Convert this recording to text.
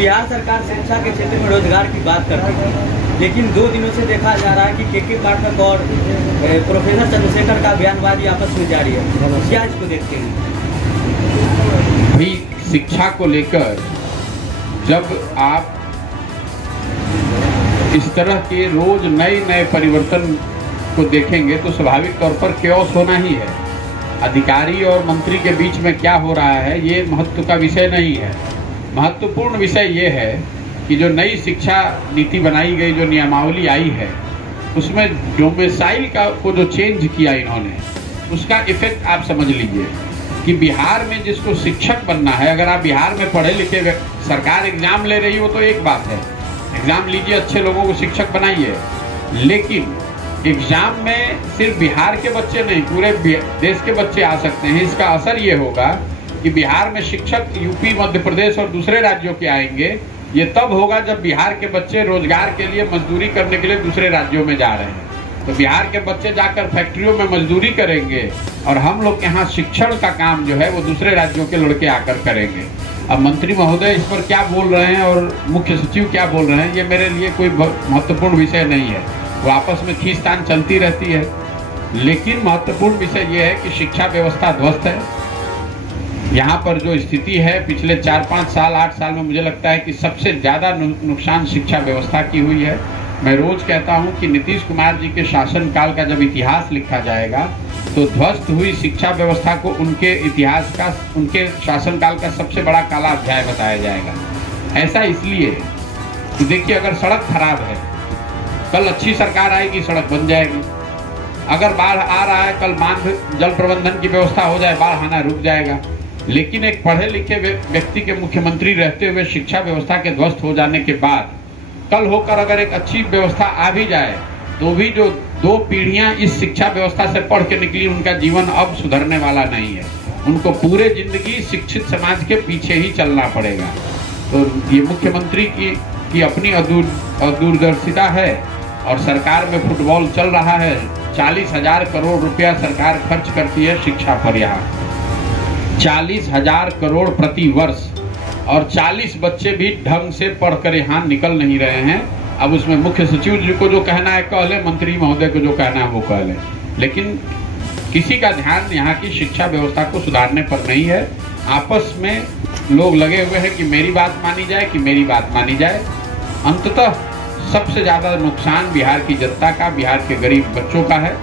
बिहार सरकार शिक्षा के क्षेत्र में रोजगार की बात करती है, लेकिन 2 दिनों से देखा जा रहा है कि के पाठक और प्रोफेसर चंद्रशेखर का बयानबाजी आपस में जारी है। क्या इसको देखते हैं? अभी शिक्षा को लेकर जब आप इस तरह के रोज नए परिवर्तन को देखेंगे तो स्वाभाविक तौर पर केओस होना ही है। अधिकारी और मंत्री के बीच में क्या हो रहा है ये महत्व का विषय नहीं है। महत्वपूर्ण विषय ये है कि जो नई शिक्षा नीति बनाई गई, जो नियमावली आई है, उसमें डोमिसाइल को जो चेंज किया इन्होंने, उसका इफेक्ट आप समझ लीजिए कि बिहार में जिसको शिक्षक बनना है, अगर आप बिहार में पढ़े लिखे सरकार एग्जाम ले रही हो तो एक बात है, एग्जाम लीजिए, अच्छे लोगों को शिक्षक बनाइए, लेकिन एग्जाम में सिर्फ बिहार के बच्चे नहीं, पूरे देश के बच्चे आ सकते हैं। इसका असर ये होगा कि बिहार में शिक्षक यूपी, मध्य प्रदेश और दूसरे राज्यों के आएंगे। ये तब होगा जब बिहार के बच्चे रोजगार के लिए, मजदूरी करने के लिए दूसरे राज्यों में जा रहे हैं। तो बिहार के बच्चे जाकर फैक्ट्रियों में मजदूरी करेंगे और हम लोग के यहाँ शिक्षण का काम जो है वो दूसरे राज्यों के लड़के आकर करेंगे। अब मंत्री महोदय इस पर क्या बोल रहे हैं और मुख्य सचिव क्या बोल रहे हैं, ये मेरे लिए कोई महत्वपूर्ण विषय नहीं है। वो आपस में खींचतान चलती रहती है, लेकिन महत्वपूर्ण विषय ये है कि शिक्षा व्यवस्था ध्वस्त है। यहाँ पर जो स्थिति है पिछले 4-5 साल, 8 साल में मुझे लगता है कि सबसे ज़्यादा नुकसान शिक्षा व्यवस्था की हुई है। मैं रोज कहता हूँ कि नीतीश कुमार जी के शासनकाल का जब इतिहास लिखा जाएगा तो ध्वस्त हुई शिक्षा व्यवस्था को उनके इतिहास का, उनके शासनकाल का सबसे बड़ा काला अध्याय बताया जाएगा। ऐसा इसलिए कि देखिए, अगर सड़क खराब है, कल अच्छी सरकार आएगी, सड़क बन जाएगी। अगर बाढ़ आ रहा है, कल बांध जल प्रबंधन की व्यवस्था हो जाए, बाढ़ आना रुक जाएगा। लेकिन एक पढ़े लिखे व्यक्ति के मुख्यमंत्री रहते हुए शिक्षा व्यवस्था के ध्वस्त हो जाने के बाद कल होकर अगर एक अच्छी व्यवस्था आ भी जाए तो भी जो 2 पीढ़ियां इस शिक्षा व्यवस्था से पढ़ के निकली, उनका जीवन अब सुधरने वाला नहीं है। उनको पूरे जिंदगी शिक्षित समाज के पीछे ही चलना पड़ेगा। तो ये मुख्यमंत्री की अपनी अदूरदर्शिता है और सरकार में फुटबॉल चल रहा है। 40,000 करोड़ रुपया सरकार खर्च करती है शिक्षा पर, यहाँ 40,000 करोड़ प्रति वर्ष, और 40 बच्चे भी ढंग से पढ़कर यहाँ निकल नहीं रहे हैं। अब उसमें मुख्य सचिव जी को जो कहना है कह ले, मंत्री महोदय को जो कहना है वो कह ले, लेकिन किसी का ध्यान यहाँ की शिक्षा व्यवस्था को सुधारने पर नहीं है। आपस में लोग लगे हुए हैं कि मेरी बात मानी जाए, कि मेरी बात मानी जाए। अंततः सबसे ज्यादा नुकसान बिहार की जनता का, बिहार के गरीब बच्चों का है।